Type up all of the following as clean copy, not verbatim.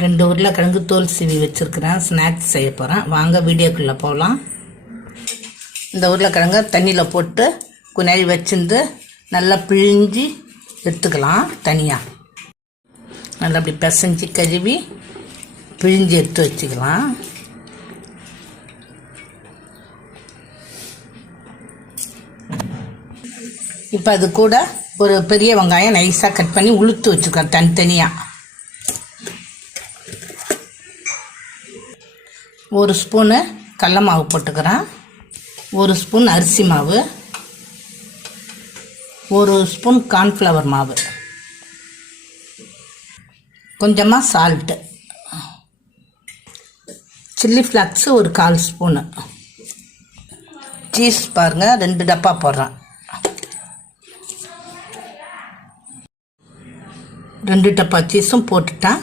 2 உருளைக்கிழங்கு தோல் சீவி வச்சுருக்கிறேன். ஸ்நாக்ஸ் செய்ய போகிறேன். வாங்க வீடியோக்குள்ளே போகலாம். இந்த உருளைக்கிழங்க தண்ணியில் போட்டு கொஞ்ச வச்சுருந்து நல்லா பிழிஞ்சி எடுத்துக்கலாம். தனியாக நல்லா அப்படி பிசைஞ்சு கழுவி பிழிஞ்சு எடுத்து வச்சுக்கலாம். இப்போ அது கூட ஒரு பெரிய வெங்காயம் நைஸாக கட் பண்ணி உளுத்து வச்சுக்கலாம் தனித்தனியாக. 1 ஸ்பூனு கடல மாவு போட்டுக்கிறேன். 1 ஸ்பூன் அரிசி மாவு, 1 ஸ்பூன் கார்ன்ஃப்ளவர் மாவு, கொஞ்சமாக சால்ட்டு, சில்லி ஃப்ளாக்ஸு ஒரு 1/4 ஸ்பூனு, சீஸ் பாருங்கள் 2 டப்பா போடுறேன். 2 டப்பா சீஸும் போட்டுட்டேன்.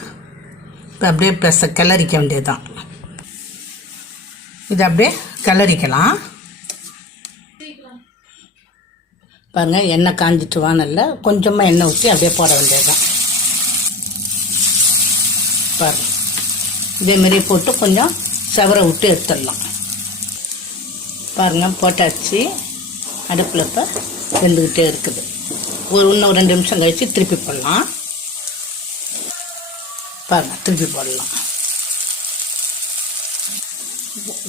இப்போ அப்படியே கிளறிக்க வேண்டியதுதான். இதை அப்படியே கிளறிக்கலாம். பாருங்கள் எண்ணெய் காஞ்சிட்டு வானல்ல கொஞ்சமாக எண்ணெய் ஊற்றி அப்படியே போட வேண்டியதுதான். பாருங்கள் இதேமாரி போட்டு கொஞ்சம் செவரை விட்டு எடுத்துடலாம். பாருங்கள் போட்டாச்சு. அடுப்பில் இப்போ வெந்துக்கிட்டே இருக்குது. இன்னும் 2 நிமிஷம் கழித்து திருப்பி போடலாம். பாருங்கள் திருப்பி போடலாம்.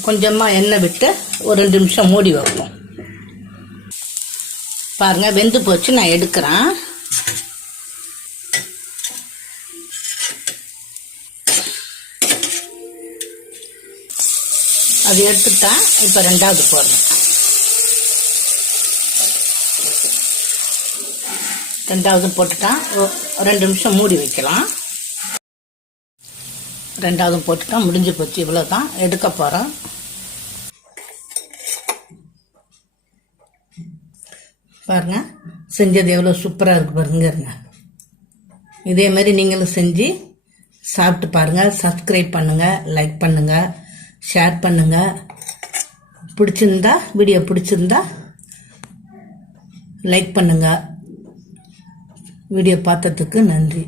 கொஞ்சமாக எண்ணெய் விட்டு ஒரு 2 நிமிஷம் மூடி வைப்போம். பாருங்கள் வெந்து போச்சு. நான் எடுக்கிறேன். அது எடுத்துட்டேன். இப்போ 2வது போடுறேன். 2வது போட்டுட்டேன். 2 நிமிஷம் மூடி வைக்கலாம். 2வது போட்டுட்டா முடிஞ்சு போச்சு. இவ்வளோ தான் எடுக்க போகிறோம். பாருங்கள் செஞ்சது எவ்வளோ சூப்பராக இருக்குது பாருங்க. இதேமாரி நீங்களும் செஞ்சு சாப்பிட்டு பாருங்கள். சப்ஸ்கிரைப் பண்ணுங்கள், லைக் பண்ணுங்கள், ஷேர் பண்ணுங்கள். பிடிச்சிருந்தா வீடியோ பிடிச்சிருந்தா லைக் பண்ணுங்கள். வீடியோ பார்த்ததுக்கு நன்றி.